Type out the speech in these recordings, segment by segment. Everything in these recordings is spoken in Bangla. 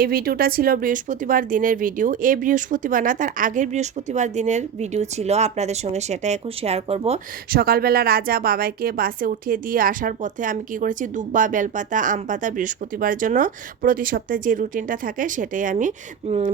এই ভিডিওটা ছিল বৃহস্পতিবার দিনের ভিডিও। এই বৃহস্পতিবার না, তার আগের বৃহস্পতিবার দিনের ভিডিও ছিল, আপনাদের সঙ্গে সেটা এখন শেয়ার করব। সকালবেলা রাজা বাবাইকে বাসে উঠিয়ে দিয়ে আসার পথে আমি কি করেছি, দুব্বা, বেলপাতা, আম পাতা বৃহস্পতিবার জন্য প্রতি সপ্তাহে যে রুটিনটা থাকে সেটাই আমি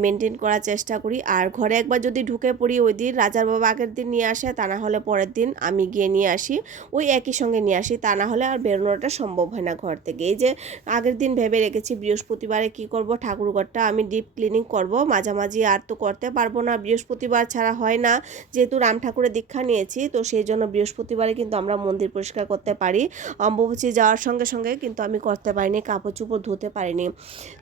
মেনটেন করার চেষ্টা করি। আর ঘরে একবার যদি ঢুকে পড়ি, ওই দিন রাজার বাবা আগের দিন নিয়ে আসে, তা না হলে পরের দিন আমি গিয়ে নিয়ে আসি, ওই একই সঙ্গে নিয়ে আসি, তা না হলে আর বেরোনোটা সম্ভব হয় না ঘর থেকে। এই যে আগের দিন ভেবে রেখেছি বৃহস্পতিবারে কি করব, ঠাকুরঘরটা আমি ডিপ ক্লিনিং করব মাঝামাঝি, আর তো করতে পারবো না, বৃহস্পতিবার ছাড়া হয় না, যেহেতু রাম ঠাকুরের দীক্ষা নিয়েছি, তো সেই জন্য বৃহস্পতিবারে কিন্তু আমরা মন্দির পরিষ্কার করতে পারি। অম্বুবাচী যাওয়ার সঙ্গে সঙ্গে কিন্তু আমি করতে পারিনি, কাপড় চোপড় ধুতে পারিনি।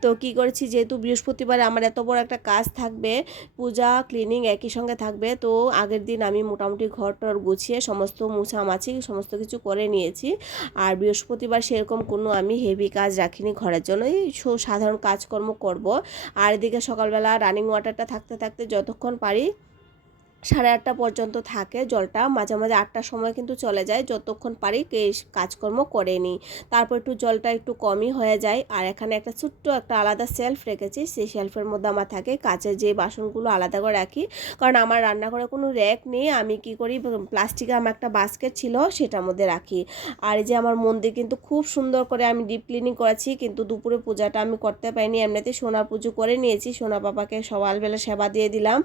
তো কি করেছি, যেহেতু বৃহস্পতিবারে আমার এত বড় একটা কাজ থাকবে, পূজা ক্লিনিং একই সঙ্গে থাকবে, তো আগের দিন আমি মোটামুটি ঘর টর গুছিয়ে সমস্ত মুছামাছি সমস্ত কিছু করে নিয়েছি। আর বৃহস্পতিবার সেরকম কোনো আমি হেভি কাজ রাখিনি ঘরের জন্য, এই সাধারণ কাজকর্ম করব। আর এদিকে সকালবেলা রানিং ওয়াটারটা থাকতে থাকতে যতক্ষণ পারি 8:30 পর্যন্ত থাকে জলটা, মাঝে মাঝে 8টার সময় কিন্তু চলে যায়, যতক্ষণ পারি কাজকর্ম করে নিই। তারপর একটু জলটা একটু কমই হয়ে যায়। আর এখানে একটা ছোট্ট একটা আলাদা সেলফ রেখেছি, সেই সেলফের মধ্যে আমার থাকে কাচের যে বাসনগুলো আলাদা করে রাখি, কারণ আমার রান্নাঘরে কোনো র্যাক নেই। আমি কি করি, প্লাস্টিকের আমার একটা বাস্কেট ছিল সেটার মধ্যে রাখি। আর এই যে আমার মন্দির কিন্তু খুব সুন্দর করে আমি ডিপ ক্লিনিং করেছি, কিন্তু দুপুরে পূজাটা আমি করতে পারিনি, এমনিতে সোনা পুজো করে নিয়েছি, সোনা পাপাকে সকালবেলা সেবা দিয়ে দিলাম।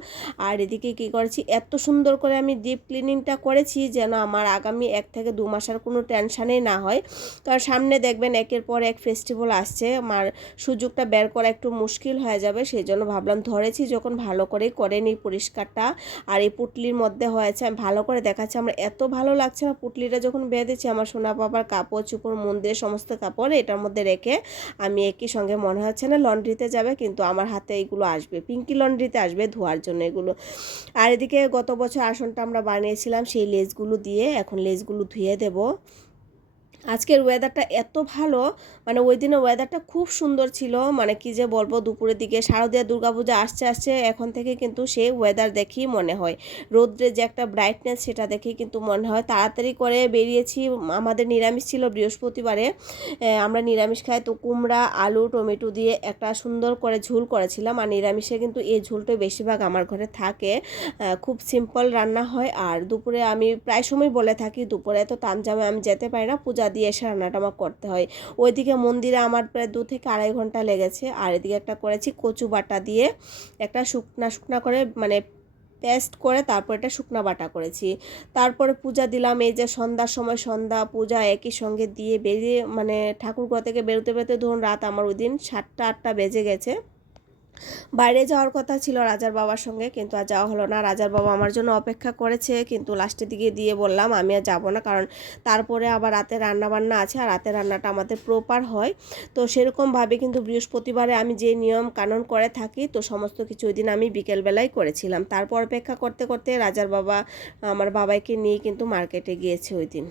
আর এদিকে কি করেছি, এত সুন্দর করে আমি ডিপ ক্লিনিংটা করেছি যেন আমার আগামী 1 থেকে 2 মাসের কোনো টেনশানেই না হয়। কারণ সামনে দেখবেন একের পর এক ফেস্টিভ্যাল আসছে, আমার সুযোগটা বের করা একটু মুশকিল হয়ে যাবে, সেই জন্য ভাবলাম ধরেছি যখন ভালো করেই করে নিই পরিষ্কারটা। আর এই পুটলির মধ্যে হয়েছে, আমি ভালো করে দেখাচ্ছি, আমার এত ভালো লাগছে না পুটলিটা যখন বেঁধেছি, আমার সোনা বাবার কাপড় চোপড় মন্দিরের সমস্ত কাপড় এটার মধ্যে রেখে আমি একই সঙ্গে মনে হচ্ছে না লন্ড্রিতে যাবে, কিন্তু আমার হাতে এইগুলো আসবে, পিঙ্কি লন্ড্রিতে আসবে ধোয়ার জন্য এগুলো। আর এদিকে গত বছর আসনটা আমরা বানিয়েছিলাম সেই লেসগুলো দিয়ে, এখন লেসগুলো ধুয়ে দেব। আজকের ওয়েদারটা এত ভালো, মানে ওই দিনের ওয়েদারটা খুব সুন্দর ছিল, মানে কি যে বলবো, দুপুরের দিকে শারদীয়া দুর্গাপূজা আসছে আসছে এখন থেকে কিন্তু সেই ওয়েদার দেখেই মনে হয়, রৌদ্রের যে একটা ব্রাইটনেস সেটা দেখেই কিন্তু মনে হয়। তাড়াতাড়ি করে বেরিয়েছি, আমাদের নিরামিষ ছিল বৃহস্পতিবারে, আমরা নিরামিষ খাই, তো কুমড়া আলু টমেটো দিয়ে একটা সুন্দর করে ঝোল করেছিলাম। আর নিরামিষে কিন্তু এই ঝোলটাই বেশিরভাগ আমার ঘরে থাকে, খুব সিম্পল রান্না হয়। আর দুপুরে আমি প্রায় সময় বলে থাকি, দুপুরে তো তামজামে আমি যেতে পারি না, পূজা দিয়ে এসে রান্নাটা আমার করতে হয়। ওইদিকে মন্দিরে আমার প্রায় 2 থেকে 2.5 ঘন্টা লেগেছে। আর এদিকে একটা করেছি কচু বাটা দিয়ে, একটা শুকনা শুকনা করে মানে পেস্ট করে তারপর এটা শুকনা বাটা করেছি। তারপরে পূজা দিলাম, এই যে সন্ধ্যার সময় সন্ধ্যা পূজা একই সঙ্গে দিয়ে বেরিয়ে, মানে ঠাকুরঘর থেকে বেরোতে বেরোতে ধরুন রাত আমার ওই দিন 7টা-8টা বেজে গেছে। বাইরে যাওয়ার কথা ছিল রাজার বাবার সঙ্গে, কিন্তু আর যাওয়া হলো না। রাজার বাবা আমার জন্য অপেক্ষা করেছে, কিন্তু লাস্টের দিকে দিয়ে বললাম আমি আর যাবো না, কারণ তারপরে আবার রাতে রান্না বান্না আছে, আর রাতের রান্নাটা আমাদের প্রপার হয়। তো সেরকমভাবে কিন্তু বৃহস্পতিবারে আমি যে নিয়ম কানুন করে থাকি, তো সমস্ত কিছু ওই দিন আমি বিকেলবেলায় করেছিলাম। তারপর অপেক্ষা করতে করতে রাজার বাবা আমার বাবাইকে নিয়ে কিন্তু মার্কেটে গিয়েছে ওই দিন।